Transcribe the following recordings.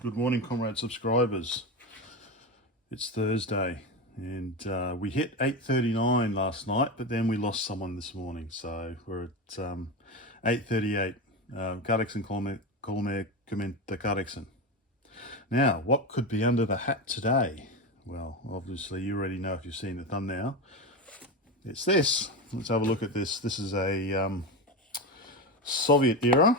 Good morning, comrade subscribers. It's Thursday and we hit 8:39 last night, but then we lost someone this morning, so we're at 8:38. Kariksen kolme komenta Kariksen. Now, what could be under the hat today? Well, obviously you already know if you've seen the thumbnail. It's this. Let's have a look at this. This is a Soviet era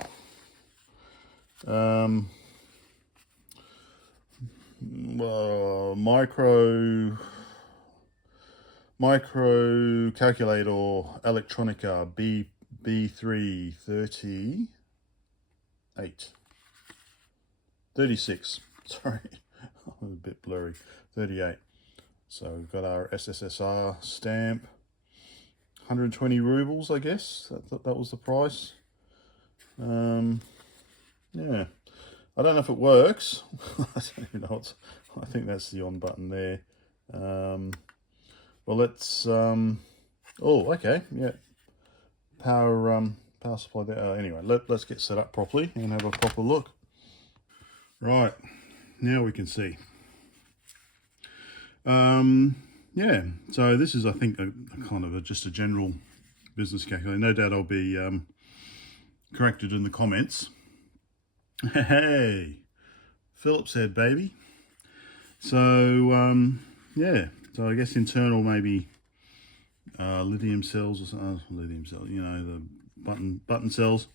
microcalculator Elektronika B3-36. Sorry, I'm a bit blurry. 38. So we've got our SSSR stamp. 120 rubles, I guess. That was the price. Yeah. I don't know if it works. I don't even know. I think that's the on button there. Well, let's. Oh, okay. Yeah. Power supply there. Anyway, let's get set up properly and have a proper look. Right. Now we can see. Yeah. So this is, I think, a kind of just a general business calculator. No doubt I'll be corrected in the comments. Hey, Phillips head, baby. So yeah, so I guess internal maybe lithium cells or something. Lithium cells, you know, the button cells.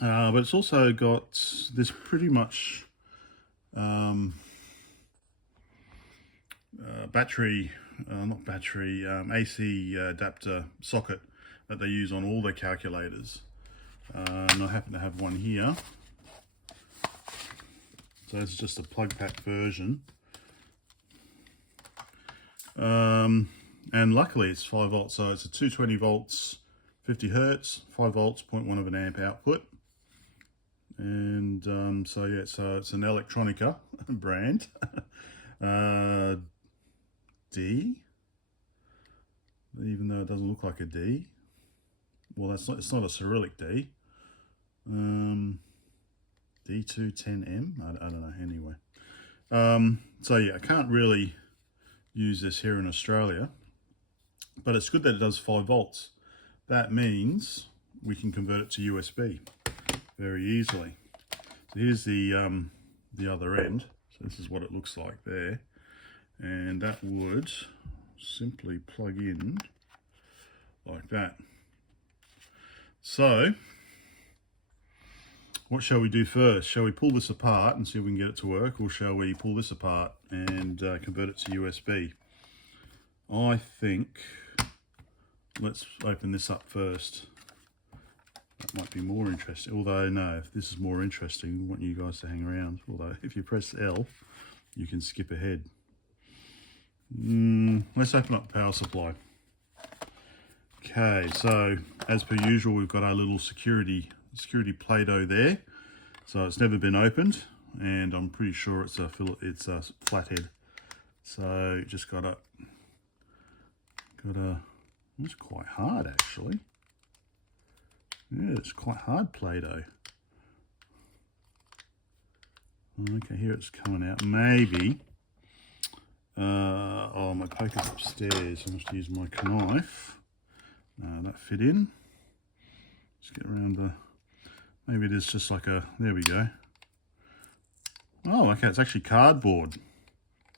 But it's also got this pretty much battery, not battery, AC adapter socket that they use on all their calculators. And I happen to have one here. So it's just a plug pack version. And luckily it's 5 volts, so it's a 220 volts, 50 hertz, 5 volts, 0.1 of an amp output. And so yeah, so it's an Elektronika brand. D, even though it doesn't look like a D. Well, it's not a Cyrillic D. D210M, I don't know, anyway. So yeah, I can't really use this here in Australia, but it's good that it does 5 volts. That means we can convert it to USB very easily. So here's the other end. So this is what it looks like there. And that would simply plug in like that. So what shall we do first? Shall we pull this apart and see if we can get it to work, or shall we pull this apart and convert it to USB? I think let's open this up first. That might be more interesting. Although, no, if this is more interesting, I want you guys to hang around. Although, if you press L, you can skip ahead. Let's open up the power supply. Okay, so as per usual, we've got our little security Play-Doh there. So it's never been opened, and I'm pretty sure it's a flathead. So just got a. It's quite hard actually. Yeah, it's quite hard Play-Doh. Okay, here it's coming out. Maybe. Oh, my poker's upstairs. I must use my knife. That fit in. Just get around the. Maybe it is just like a. There we go. Oh, okay. It's actually cardboard. So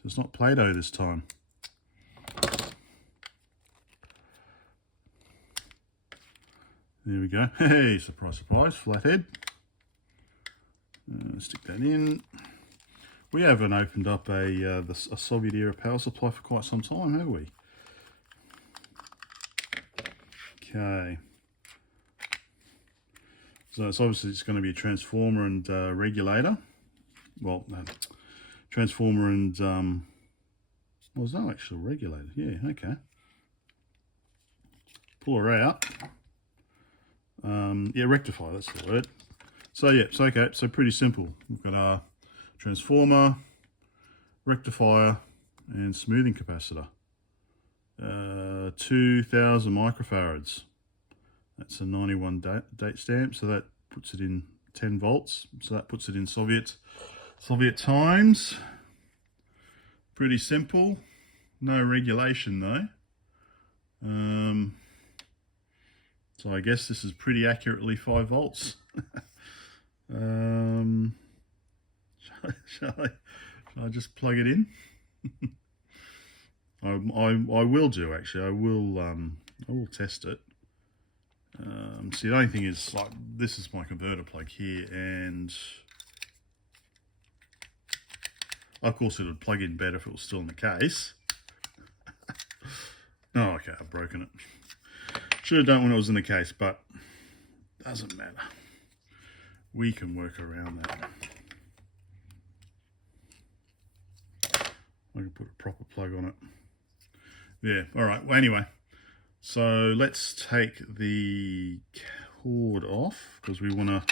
it's not Play-Doh this time. There we go. Hey, surprise, surprise. Flathead. Stick that in. We haven't opened up a Soviet era power supply for quite some time, have we? Okay. So it's obviously going to be a transformer and regulator. Well, transformer and well, there's no actual regulator. Yeah, okay. Pull her out. Yeah, rectifier. That's the word. So yeah, so okay. So pretty simple. We've got our transformer, rectifier, and smoothing capacitor. 2000 microfarads. That's a 91 date stamp, so that puts it in 10 volts. So that puts it in Soviet. Soviet times, pretty simple, no regulation though. So I guess this is pretty accurately 5 volts. Shall I just plug it in? I will do actually. I will test it. See, the only thing is, like, this is my converter plug here, and of course it would plug in better if it was still in the case. Oh, okay, I've broken it. Should have done when it was in the case, but doesn't matter. We can work around that. I can put a proper plug on it. Yeah, all right. Well, anyway, so let's take the cord off because we want to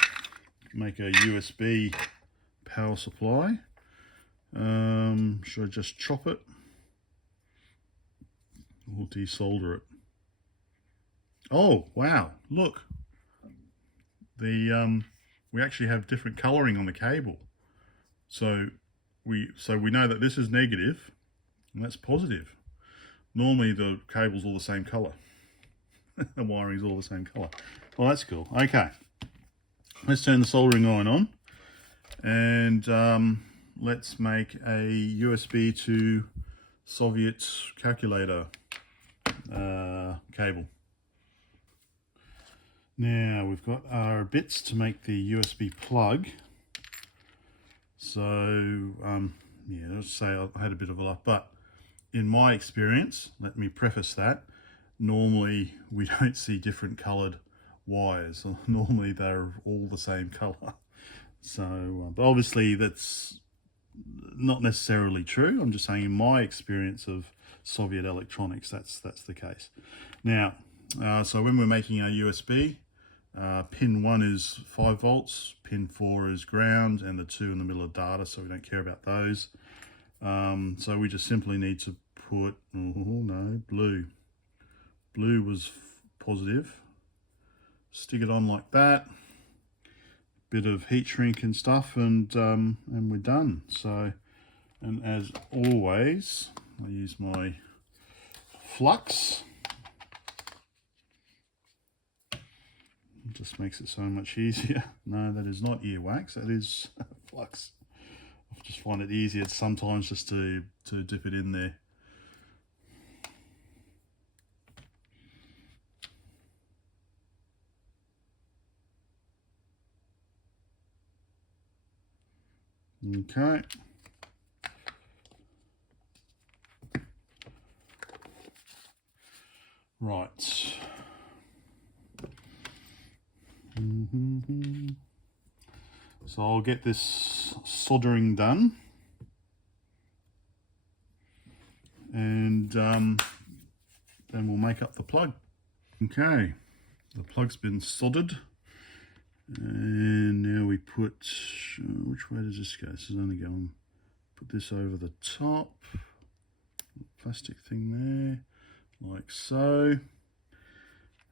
make a USB power supply. Should I just chop it or desolder it? Oh wow! Look, we actually have different coloring on the cable. So we know that this is negative and that's positive. Normally the cable's all the same color. The wiring's all the same color. Well, that's cool. Okay, let's turn the soldering iron on and let's make a USB to Soviet calculator cable. Now we've got our bits to make the USB plug. So yeah, let's say I had a bit of a luck, but in my experience, let me preface that, normally we don't see different coloured wires. Normally they're all the same colour. So, but obviously that's not necessarily true. I'm just saying in my experience of Soviet electronics, that's the case. Now, so when we're making our USB, pin 1 is 5 volts, pin 4 is ground, and the 2 in the middle of data, so we don't care about those. So we just simply need to put, blue was positive, stick it on like that, bit of heat shrink and stuff, and we're done. So, and as always, I use my flux. It just makes it so much easier. No, that is not earwax, that is flux. I just find it easier sometimes just to dip it in there. Okay. Right. So I'll get this soldering done, and then we'll make up the plug. Okay, the plug's been soldered, and now we put, which way does this go? This is only going, put this over the top, plastic thing there, like so,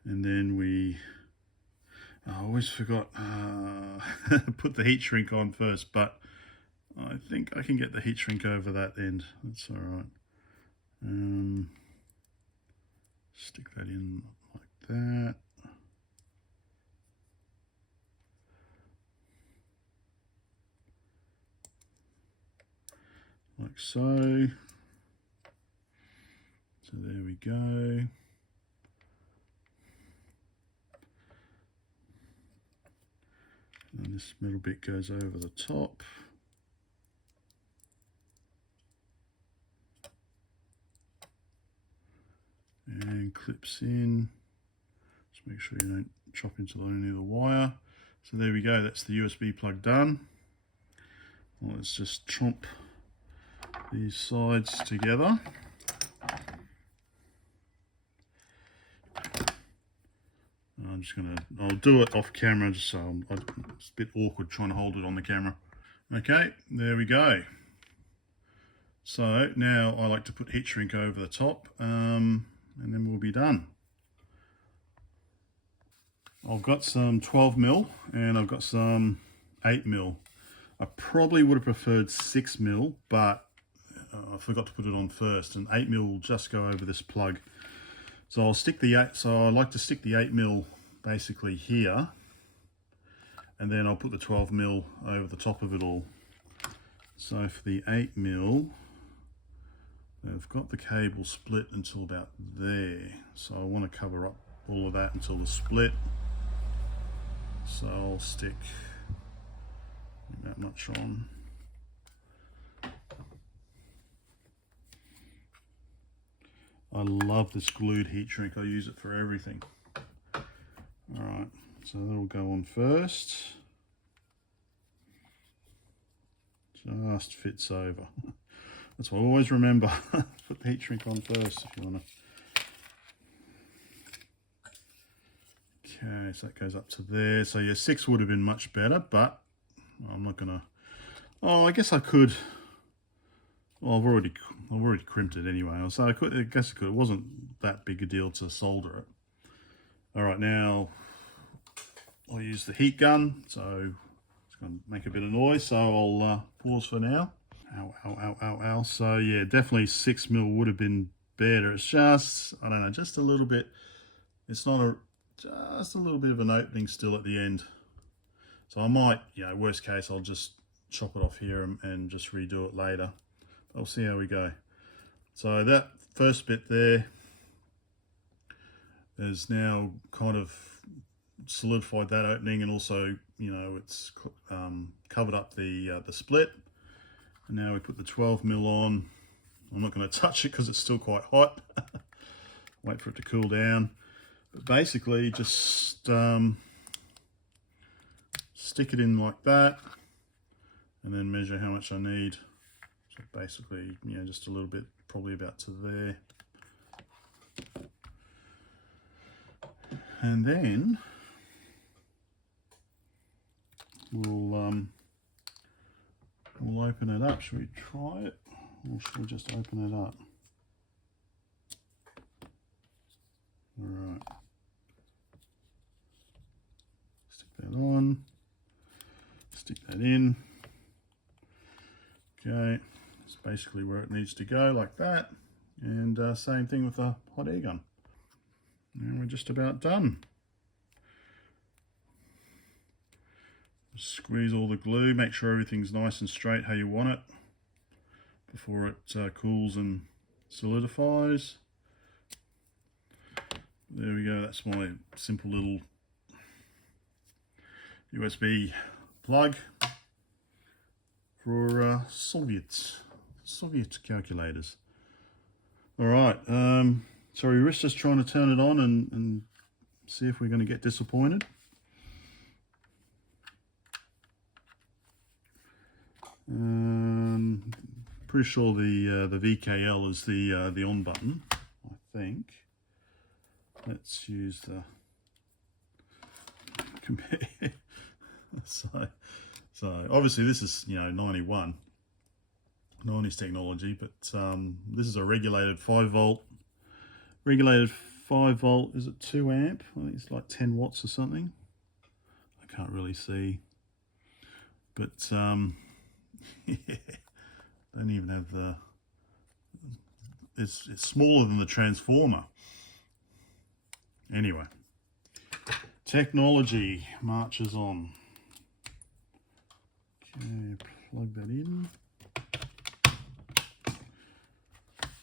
and then we, I always forgot, put the heat shrink on first, but I think I can get the heat shrink over that end. That's all right. Stick that in like that. Like so. So there we go. And this middle bit goes over the top. And clips in. Just make sure you don't chop into any of the wire. So there we go, that's the USB plug done. Well, let's just chomp these sides together. I'm just gonna, I'll do it off camera just so it's a bit awkward trying to hold it on the camera. Okay, there we go. So now I like to put heat shrink over the top, and then we'll be done. I've got some 12mm and I've got some 8mm. I probably would have preferred 6mm, but I forgot to put it on first, and 8mm will just go over this plug. So I'll stick the 8. So I like to stick the 8mm basically here, and then I'll put the 12mm over the top of it all. So for the 8mm, I've got the cable split until about there. So I want to cover up all of that until the split. So I'll stick that much on. I love this glued heat shrink. I use it for everything. Alright, so that'll go on first. Just fits over. That's what I always remember. Put the heat shrink on first if you want to. Okay, so that goes up to there. So yeah, 6 would have been much better, but I'm not gonna. Oh, I guess I could. Well, I've already crimped it anyway. So I guess I could. It wasn't that big a deal to solder it. All right, now I'll use the heat gun. So it's going to make a bit of noise. So I'll pause for now. Ow, ow, ow, ow, ow. So yeah, definitely 6mm would have been better. It's just, I don't know, just a little bit. It's not just a little bit of an opening still at the end. So I might, worst case, I'll just chop it off here and just redo it later. I'll see how we go. So that first bit there is now kind of solidified that opening, and also, it's covered up the split. And now we put the 12mm on. I'm not going to touch it because it's still quite hot. Wait for it to cool down. But basically, just stick it in like that, and then measure how much I need. So basically, just a little bit, probably about to there. And then we'll open it up. Should we try it, or should we just open it up? All right. Stick that on. Stick that in. Okay, it's basically where it needs to go, like that. And same thing with the hot air gun. And we're just about done. Just squeeze all the glue, make sure everything's nice and straight how you want it before it cools and solidifies. There we go, that's my simple little USB plug for Soviet calculators. All right, sorry, we're just trying to turn it on and see if we're going to get disappointed. Pretty sure the VKL is the on button, I think. Let's use the compare. So obviously this is 90s technology, but this is a regulated 5 volt. Regulated 5 volt, is it 2 amp? I think it's like 10 watts or something. I can't really see, but yeah, don't even have the. It's smaller than the transformer. Anyway, technology marches on. Okay, plug that in.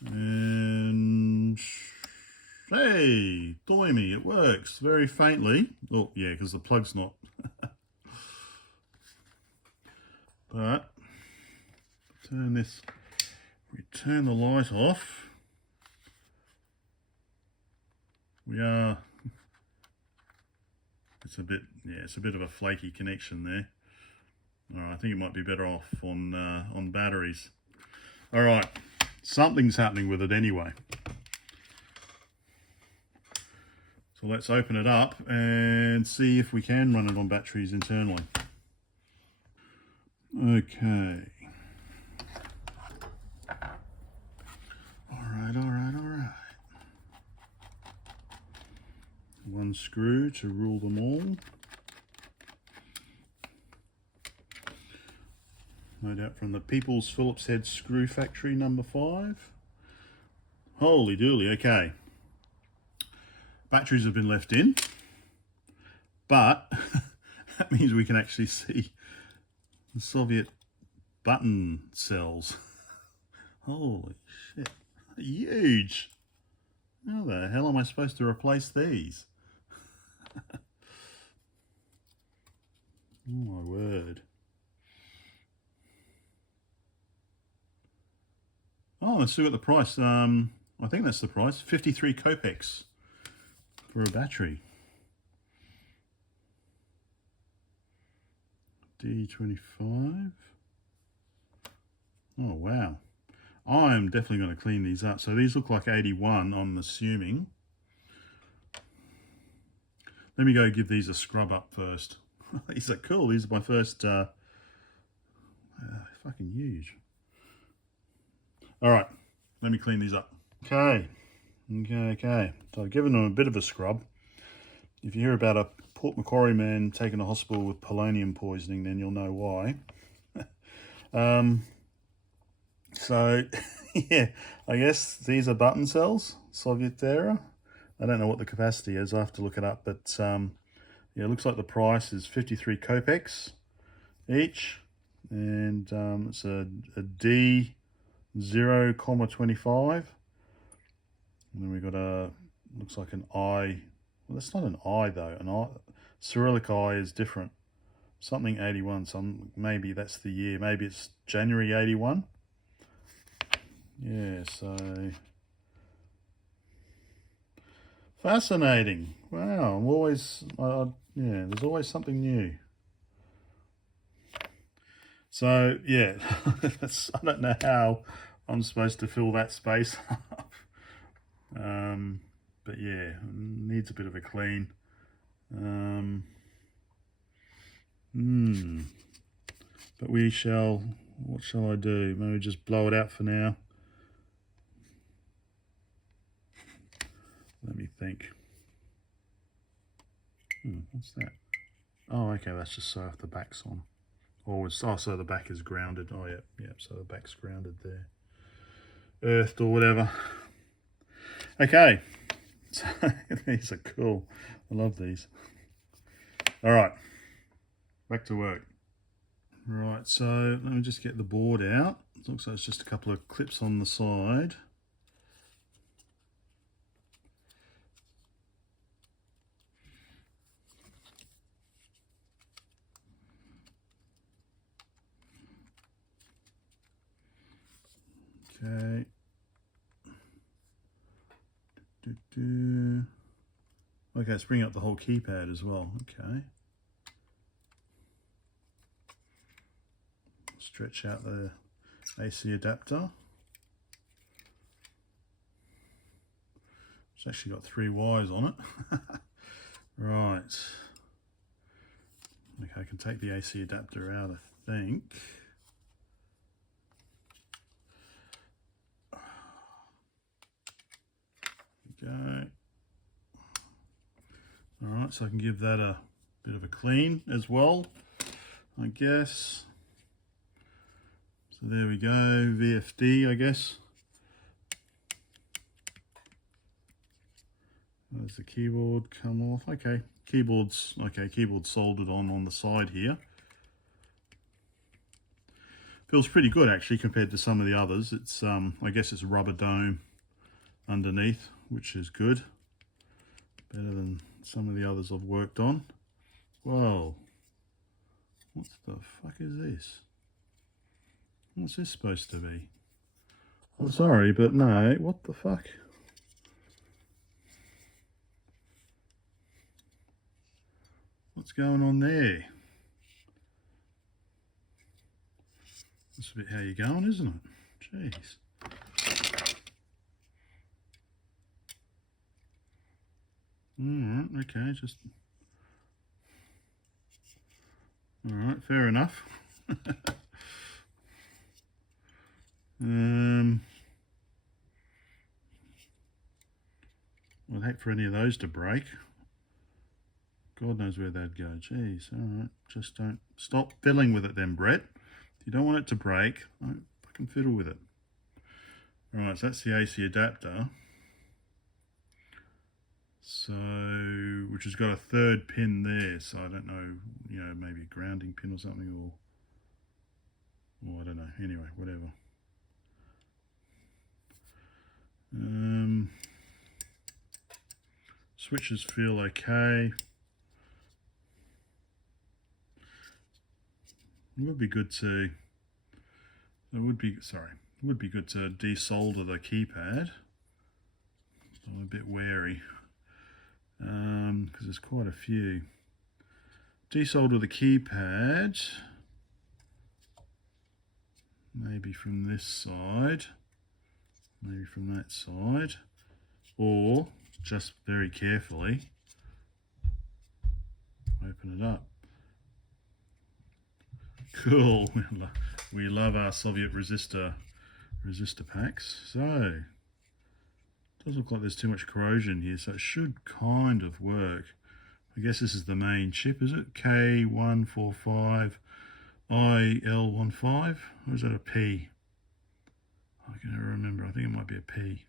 And hey, blimey, it works very faintly. Oh yeah, because the plug's not. But turn this. We turn the light off. We are. It's a bit, it's a bit of a flaky connection there. All right, I think it might be better off on batteries. All right, something's happening with it anyway. So let's open it up and see if we can run it on batteries internally. Okay. All right. One screw to rule them all. no doubt from the People's Phillips Head Screw Factory number 5. Holy dooly, okay. Batteries have been left in, but that means we can actually see the Soviet button cells. Holy shit, huge. How the hell am I supposed to replace these? Oh my word. Oh, let's see what the price, I think that's the price, 53 kopeks for a battery. D-0.25. Oh wow. I'm definitely going to clean these up. So these look like 81, I'm assuming. Let me go give these a scrub up first. These are cool. These are my first, fucking huge. All right, let me clean these up. Okay. So I've given them a bit of a scrub. If you hear about a Port Macquarie man taken to hospital with polonium poisoning, then you'll know why. So, yeah, I guess these are button cells, Soviet era. I don't know what the capacity is. I have to look it up, but yeah, it looks like the price is 53 kopeks each, and it's a D-0.25. And then we got a, looks like an I. Well, that's not an I though. An I, Cyrillic I is different. Something 81. Some maybe that's the year. Maybe it's January 81. Yeah. So fascinating. Wow. I'm always. Yeah. There's always something new. So yeah, I don't know how I'm supposed to fill that space up. But yeah, needs a bit of a clean. But we shall, what shall I do? Maybe just blow it out for now. Let me think. What's that? Oh, okay, that's just so if the back's on. Or it's, oh, so the back is grounded. Oh, yeah, so the back's grounded there. Earthed or whatever. Okay, so these are cool. I love these. All right, back to work. Right, so let me just get the board out. It looks like it's just a couple of clips on the side. Okay. Okay, let's bring up the whole keypad as well. Okay. Stretch out the AC adapter. It's actually got 3 wires on it. Right. Okay, I can take the AC adapter out, I think. Go. All right, so I can give that a bit of a clean as well, I guess. So there we go, VFD, I guess. There's the keyboard come off. Okay, keyboard's soldered on the side here. Feels pretty good actually compared to some of the others. It's I guess it's rubber dome underneath, which is good. Better than some of the others I've worked on. Whoa. What the fuck is this? What's this supposed to be? I'm sorry, but no, what the fuck? What's going on there? That's a bit how you're going, isn't it? Jeez. Alright, okay, just... Alright, fair enough. I'd hate for any of those to break. God knows where they'd go. Jeez, alright, just don't... Stop fiddling with it then, Brett. You don't want it to break. Don't fucking fiddle with it. Right, so that's the AC adapter. So, which has got a third pin there. So I don't know, you know, maybe a grounding pin or something, or I don't know. Anyway, whatever. Switches feel okay. It would be good to. It would be good to desolder the keypad. I'm a bit wary because there's quite a few. Desolder the keypad, maybe from this side, maybe from that side, or just very carefully open it up. Cool. We love our Soviet resistor packs. So it doesn't look like there's too much corrosion here, so it should kind of work. I guess this is the main chip, is it? K145 IL15, or is that a P? I can never remember. I think it might be a P.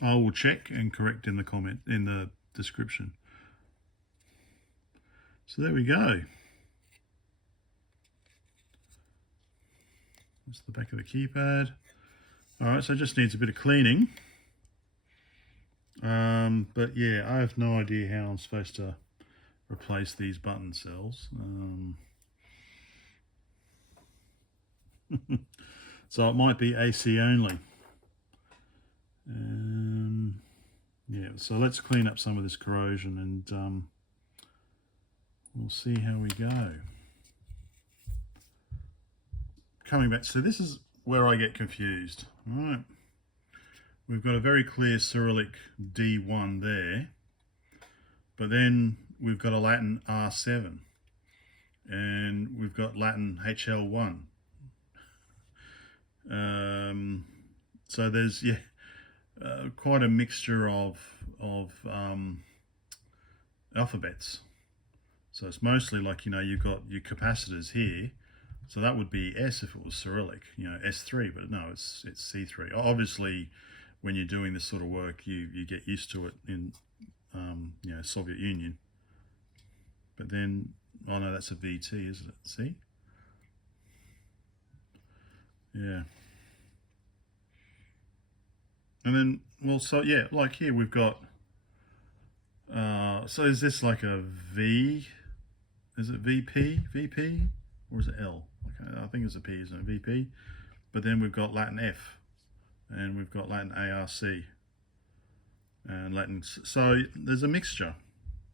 I will check and correct in the comment, in the description. So there we go. That's the back of the keypad. Alright, so it just needs a bit of cleaning. But yeah, I have no idea how I'm supposed to replace these button cells. So it might be AC only. Yeah, so let's clean up some of this corrosion and we'll see how we go. Coming back, so this is where I get confused. All right, we've got a very clear Cyrillic D1 there, but then we've got a Latin R7 and we've got Latin HL1. So there's quite a mixture of alphabets. So it's mostly like, you know, you've got your capacitors here. So that would be S if it was Cyrillic, you know, S3, but no, it's C3. Obviously, when you're doing this sort of work, you get used to it in, you know, Soviet Union. But then, oh no, that's a VT, isn't it? See? Yeah. And then, well, so yeah, like here we've got, so is this like a V? Is it VP? Or is it L? Okay, I think it's a P, isn't it? VP. But then we've got Latin F, and we've got Latin ARC, and Latin. So there's a mixture.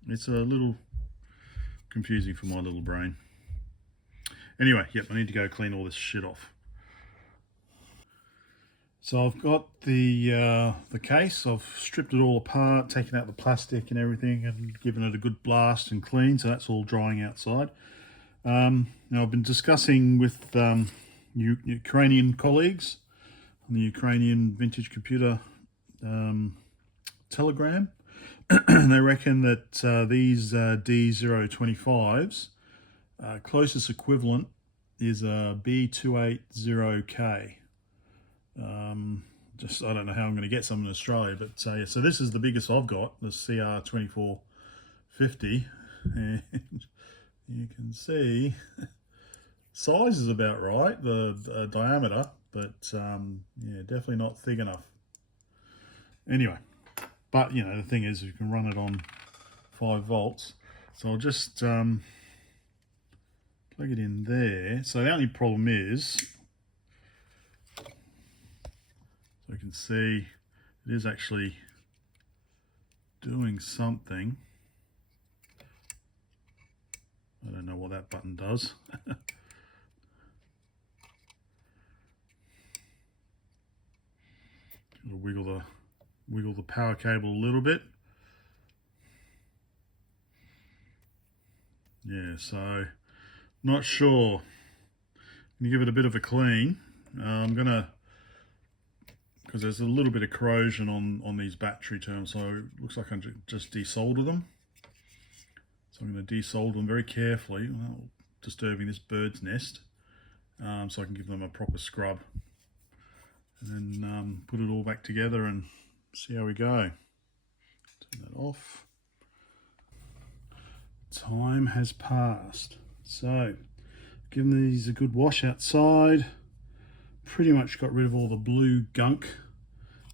It's a little confusing for my little brain. Anyway, yep, I need to go clean all this shit off. So I've got the case. I've stripped it all apart, taken out the plastic and everything, and given it a good blast and clean. So that's all drying outside. Now I've been discussing with Ukrainian colleagues on the Ukrainian Vintage Computer Telegram. They reckon that these D-0.25s closest equivalent is a B3-36. Just I don't know how I'm going to get some in Australia, but yeah, so this is the biggest I've got, the CR2450, and you can see size is about right, the diameter, but yeah, definitely not thick enough. Anyway, but you know, the thing is you can run it on 5 volts, so I'll just plug it in there. So the only problem is, so you can see it is actually doing something. I don't know what that button does. Gotta wiggle the power cable a little bit. Yeah, so not sure. I'm gonna give it a bit of a clean. I'm gonna, because there's a little bit of corrosion on these battery terms, so it looks like I just desolder them. So I'm going to desolder them very carefully. Well, disturbing this bird's nest, so I can give them a proper scrub, and then put it all back together and see how we go. Turn that off. Time has passed, so given these a good wash outside, pretty much got rid of all the blue gunk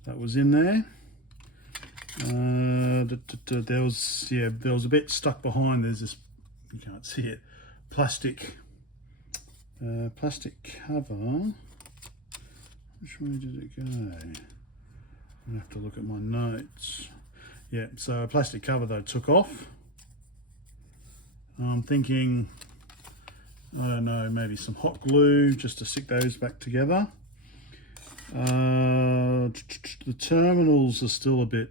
that was in there. There was a bit stuck behind. There's this, you can't see it, plastic cover. Which way did it go? I have to look at my notes. Yeah, so a plastic cover that I took off. I'm thinking, I don't know, maybe some hot glue just to stick those back together. The terminals are still a bit,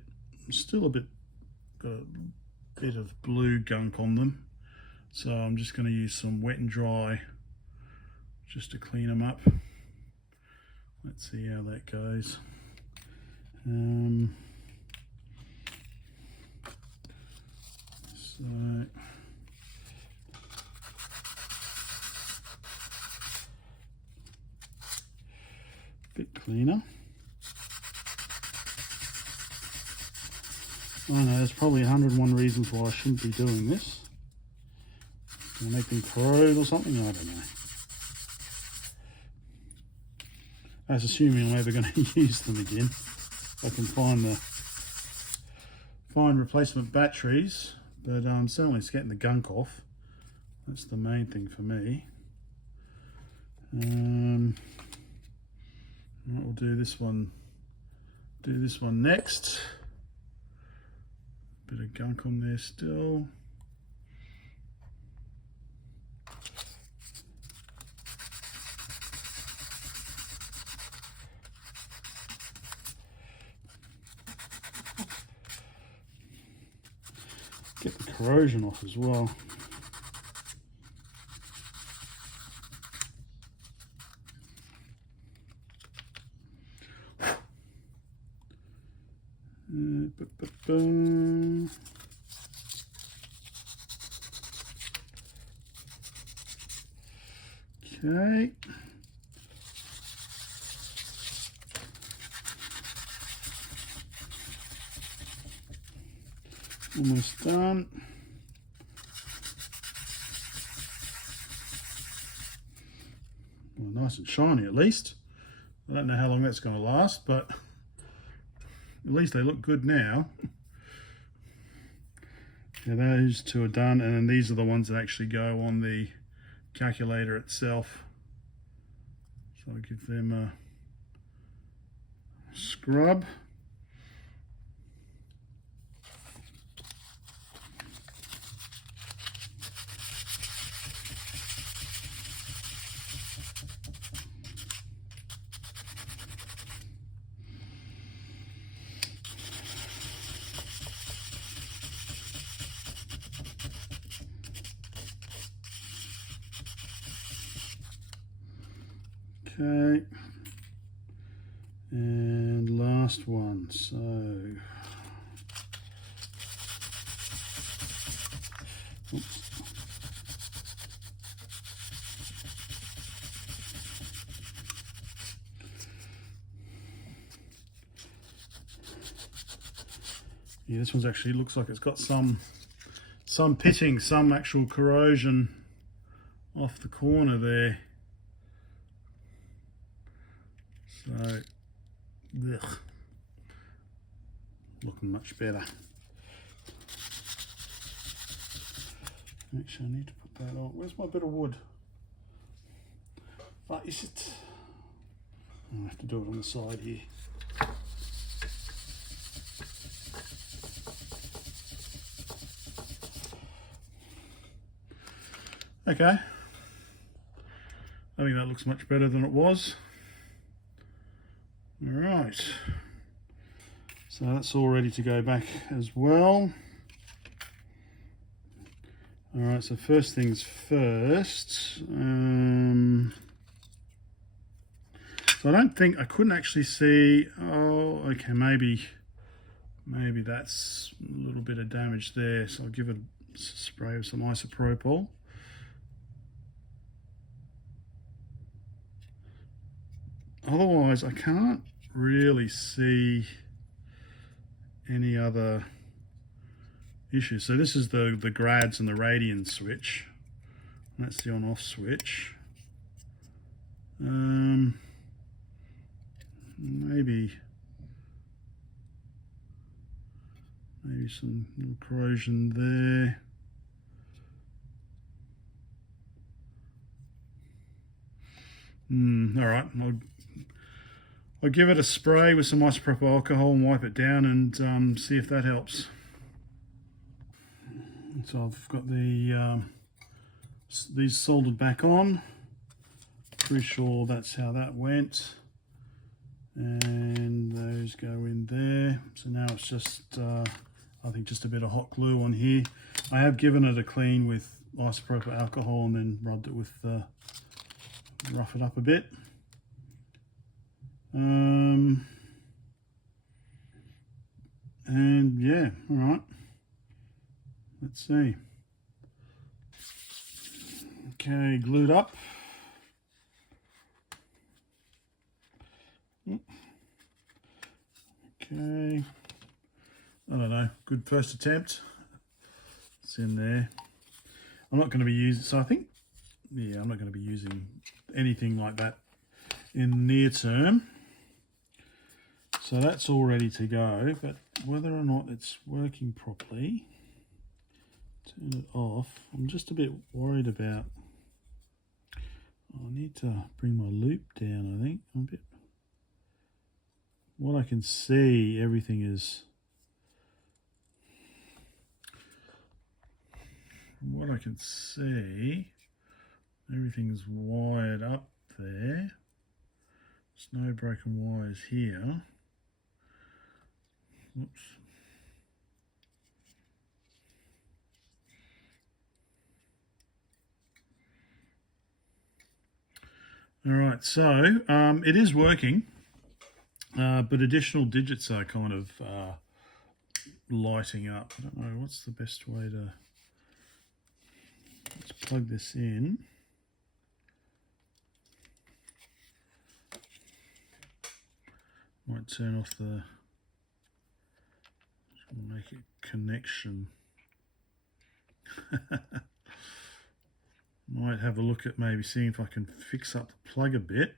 got a bit of blue gunk on them. So I'm just going to use some wet and dry just to clean them up. Let's see how that goes. So bit cleaner. I know there's probably 101 reasons why I shouldn't be doing this. Gonna make them corrode or something, I don't know. That's assuming I'm ever going to use them again. If I can find replacement batteries, but certainly it's getting the gunk off. That's the main thing for me. We'll do this one. Do this one next. Bit of gunk on there still. Get the corrosion off as well. Okay. Almost done. Well, nice and shiny at least. I don't know how long that's going to last, but at least they look good now. Yeah, those two are done, and then these are the ones that actually go on the calculator itself. So I'll give them a scrub. Okay, and last one. So oops. Yeah, this one's actually looks like it's got some pitting, some actual corrosion off the corner there. So, ugh, looking much better. Actually, I need to put that on. Where's my bit of wood? Is it? I have to do it on the side here. Okay. I think that looks much better than it was. All right, so that's all ready to go back as well. All right, so first things first. So I don't think I couldn't actually see. Oh, okay, maybe that's a little bit of damage there. So I'll give it a spray of some isopropyl. otherwise I can't really see any other issues. So this is the grads and the radian switch. That's the on-off switch. Maybe some little corrosion there. All right, I'll give it a spray with some isopropyl alcohol and wipe it down and see if that helps. So I've got these soldered back on. Pretty sure that's how that went. And those go in there. So now it's just, I think just a bit of hot glue on here. I have given it a clean with isopropyl alcohol and then rubbed it with, rough it up a bit. And yeah, all right. Let's see. Okay, glued up. Okay, I don't know, good first attempt. It's in there. I'm not going to be using, so I think, yeah, I'm not going to be using anything like that in the near term. So that's all ready to go, but whether or not it's working properly, turn it off. I'm just a bit worried about, I need to bring my loop down, I think. I'm a bit, what I can see, everything is, what I can see, everything's wired up there. There's no broken wires here. Whoops. All right, so it is working, but additional digits are kind of lighting up. I don't know, what's the best way to, let's plug this in. Might turn off the, make it connection. Might have a look at maybe seeing if I can fix up the plug a bit.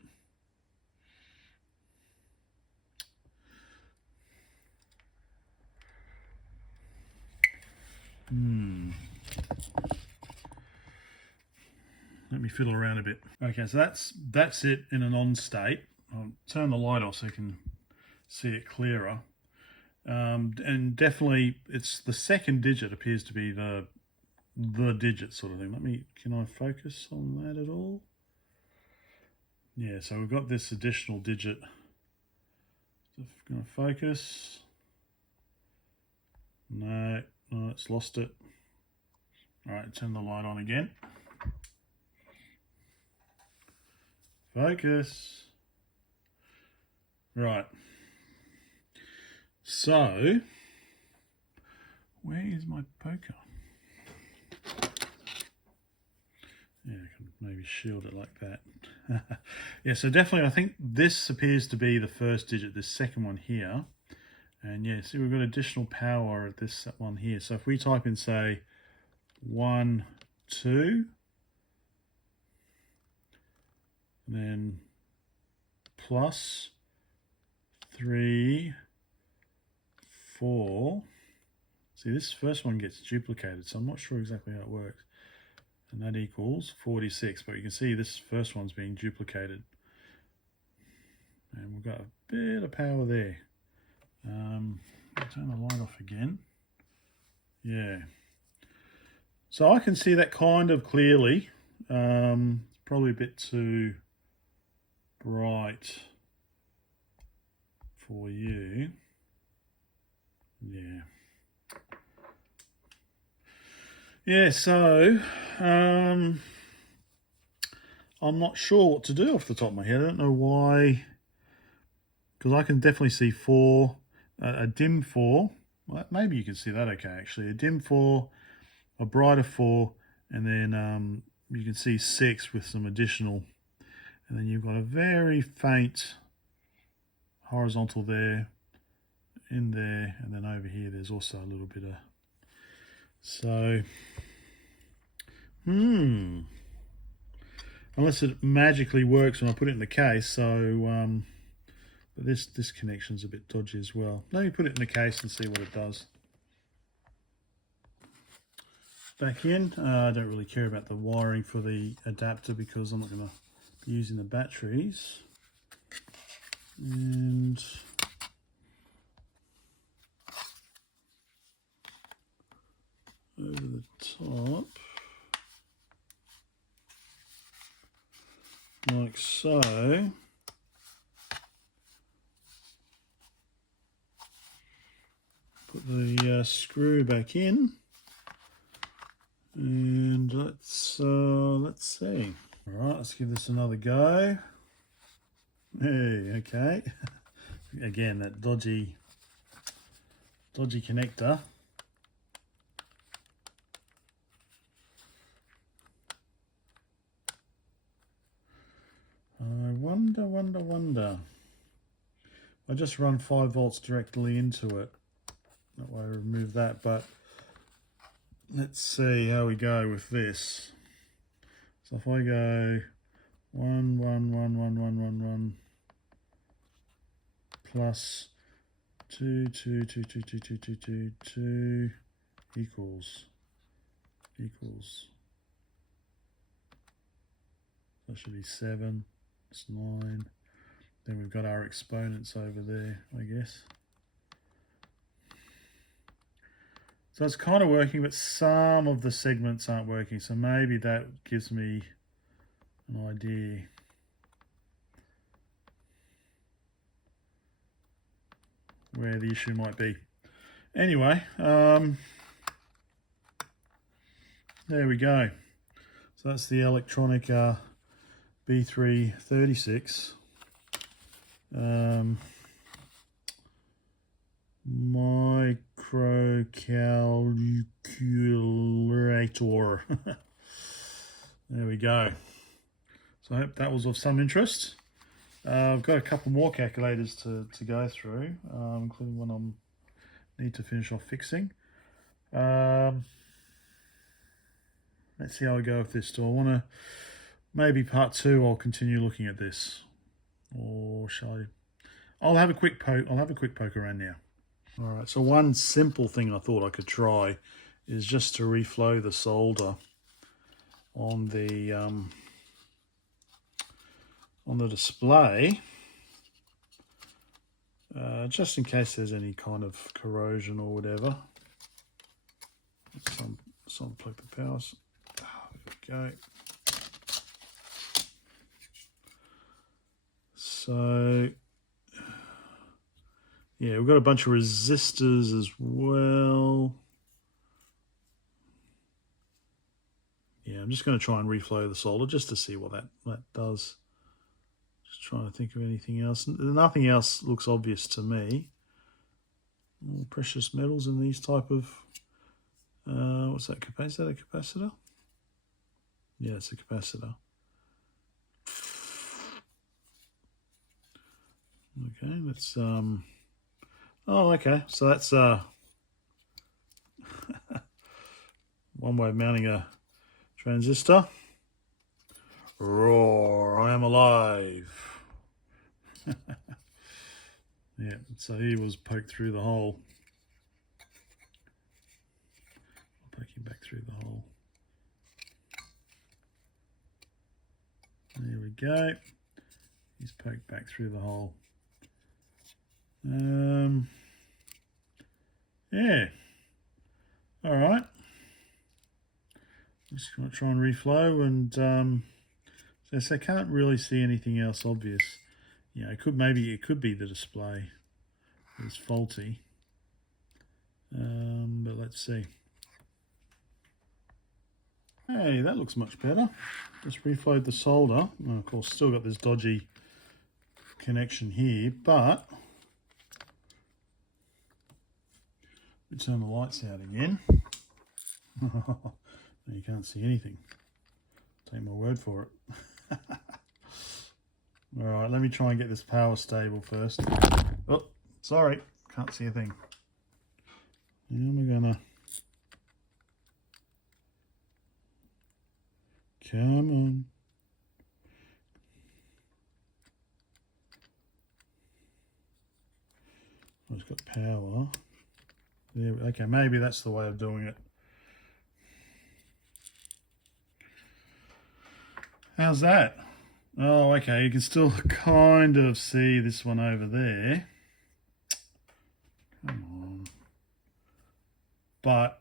Let me fiddle around a bit. Okay, so that's it in an on state. I'll turn the light off so you can see it clearer. And definitely, it's the second digit appears to be the digit sort of thing. Can I focus on that at all? Yeah, so we've got this additional digit. So if I'm going to focus, no, it's lost it. All right, turn the light on again. Focus. Right. So, where is my poker? Yeah, I can maybe shield it like that. Yeah, so definitely I think this appears to be the first digit, this second one here. And yeah, see we've got additional power at this one here. So if we type in, say, 1, 2, then plus 3, 4. See, this first one gets duplicated, so I'm not sure exactly how it works. And that equals 46, but you can see this first one's being duplicated. And we've got a bit of power there. I'll turn the light off again. Yeah. So I can see that kind of clearly. Probably a bit too bright for you. Yeah. Yeah, so I'm not sure what to do off the top of my head. I don't know why, because I can definitely see 4, a dim 4. Well, maybe you can see that okay, actually. A dim 4, a brighter 4, and then you can see 6 with some additional. And then you've got a very faint horizontal there, in there, and then over here there's also a little bit of, so unless it magically works when I put it in the case. So but this connection's a bit dodgy as well. Let me put it in the case and see what it does. Back in. I don't really care about the wiring for the adapter because I'm not going to be using the batteries. And over the top, like so. Put the screw back in, and let's see. All right, let's give this another go. Hey, okay. Again, that dodgy connector. I wonder. I just run 5 volts directly into it. That way I remove that, but let's see how we go with this. So if I go 1, 1, 1, 1, 1, 1, 1 plus 2, 2, 2, 2, 2, 2, 2, 2, 2 equals. That should be 7. It's 9. Then we've got our exponents over there, I guess. So it's kind of working, but some of the segments aren't working. So maybe that gives me an idea. Where the issue might be. Anyway, there we go. So that's the Elektronika B3-36. Microcalculator. There we go. So I hope that was of some interest. I've got a couple more calculators to go through, including one I need to finish off fixing. Let's see how I go with this. Do I want to, maybe part 2 I'll continue looking at this, or shall I? I'll have a quick poke around now. All right, so one simple thing I thought I could try is just to reflow the solder on the display, just in case there's any kind of corrosion or whatever. Let's unplug the power. There we go. So yeah, we've got a bunch of resistors as well. Yeah, I'm just going to try and reflow the solder just to see what that does. Just trying to think of anything else. Nothing else looks obvious to me. All precious metals in these type of, what's that, is that a capacitor? Yeah, it's a capacitor. Okay, let's, oh, okay, so that's one way of mounting a transistor. Roar, I am alive. Yeah, so he was poked through the hole. I'll poke him back through the hole. There we go. He's poked back through the hole. Yeah. All right. Just going to try and reflow, and so I can't really see anything else obvious. Yeah, it could be the display is faulty, but let's see. Hey, that looks much better. Just reflowed the solder. And of course, still got this dodgy connection here, but we turn the lights out again. You can't see anything. Take my word for it. All right, let me try and get this power stable first. Sorry, can't see a thing. And we're gonna come on. Oh, it's got power. There, okay, maybe that's the way of doing it. How's that? Oh, okay, you can still kind of see this one over there. Come on. But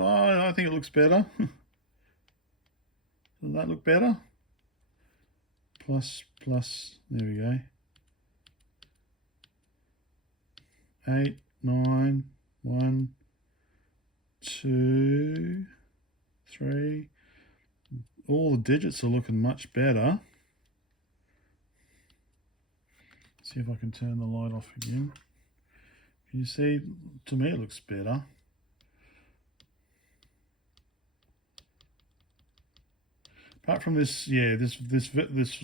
I think it looks better. Does that look better? Plus, there we go. 8, 9, 1, 2, 3. All the digits are looking much better. See if I can turn the light off again. Can you see? To me it looks better. Apart from this, yeah, this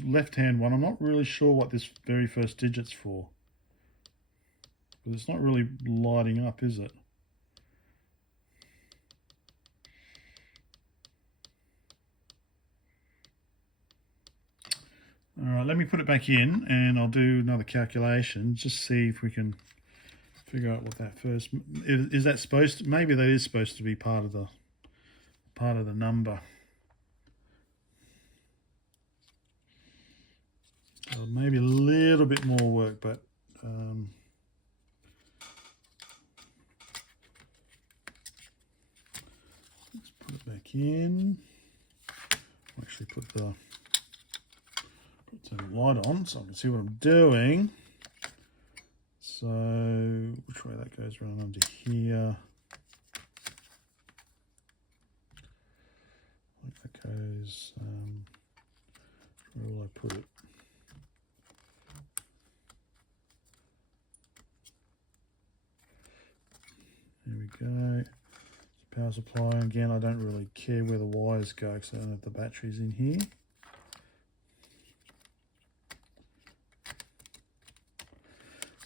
left-hand one, I'm not really sure what this very first digit's for. But it's not really lighting up, is it? All right, let me put it back in and I'll do another calculation, just see if we can figure out what that first, is that supposed to, maybe that is supposed to be part of the number. Maybe a little bit more work, but let's put it back in. I'll actually turn the light on so I can see what I'm doing. So which way that goes, around under here. Like that goes, where will I put it? There we go. Power supply. Again, I don't really care where the wires go because I don't have the batteries in here.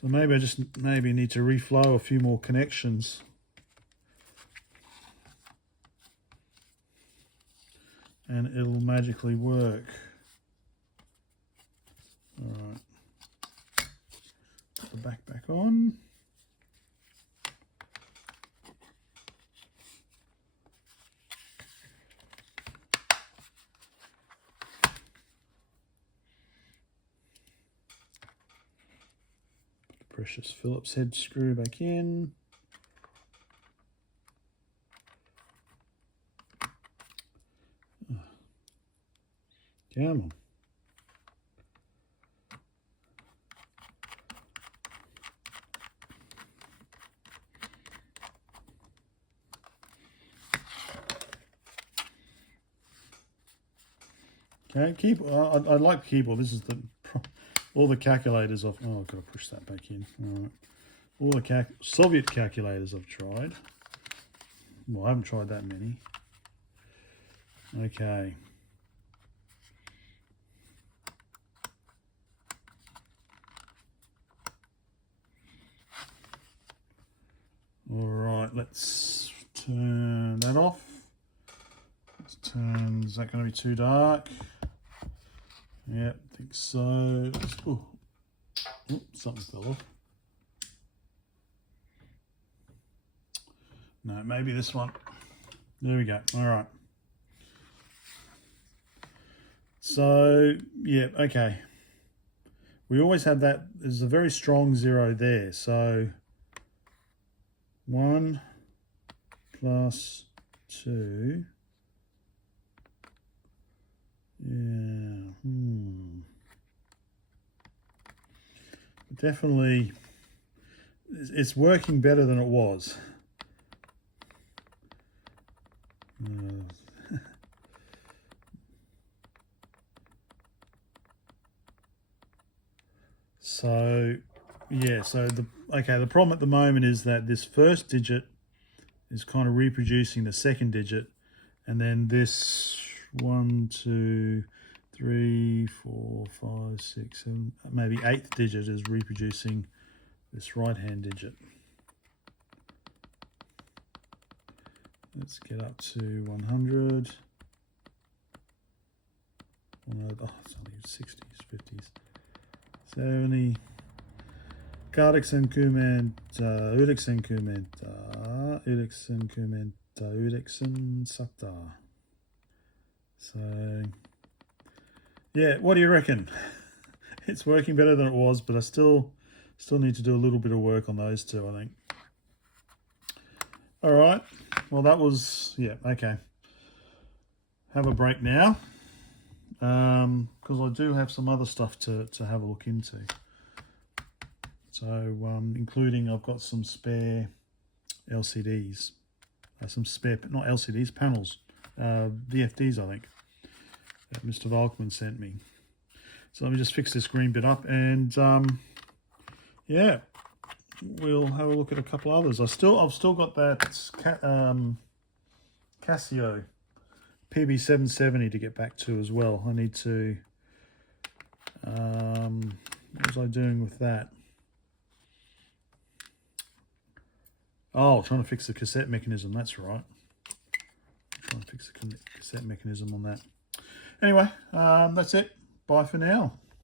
So maybe I just need to reflow a few more connections. And it'll magically work. All right. Put the back on. Precious Phillips head screw back in. Come on. Okay, I like the keyboard. This is all the calculators I've, oh, I've got to push that back in. All right. All the Soviet calculators I've tried. Well, I haven't tried that many. Okay. All right, let's turn that off. Let's turn, is that going to be too dark? Yeah, I think so. Oh, something fell off. No, maybe this one. There we go. All right. So, yeah, okay. We always have that. There's a very strong 0 there. So, 1 plus 2. Yeah. Definitely, it's working better than it was. So, yeah. So the problem at the moment is that this first digit is kind of reproducing the second digit, and then this 1, 2, 3, 4, 5, 6, 7, maybe 8th digit is reproducing this right-hand digit. Let's get up to 100. Oh, it's only 60s, 50s, 70. Sakta. So, yeah, what do you reckon? It's working better than it was, but I still need to do a little bit of work on those two, I think. All right, well, that was, yeah, okay. Have a break now, because I do have some other stuff to have a look into. So, including I've got some spare LCDs, some spare, not LCDs, panels, VFDs, I think, that Mr. Volkman sent me. So let me just fix this green bit up, and yeah, we'll have a look at a couple others. I've still got that Casio PB770 to get back to as well. I need to, what was I doing with that? Oh, trying to fix the cassette mechanism, that's right. Trying to fix the cassette mechanism on that. Anyway, that's it. Bye for now.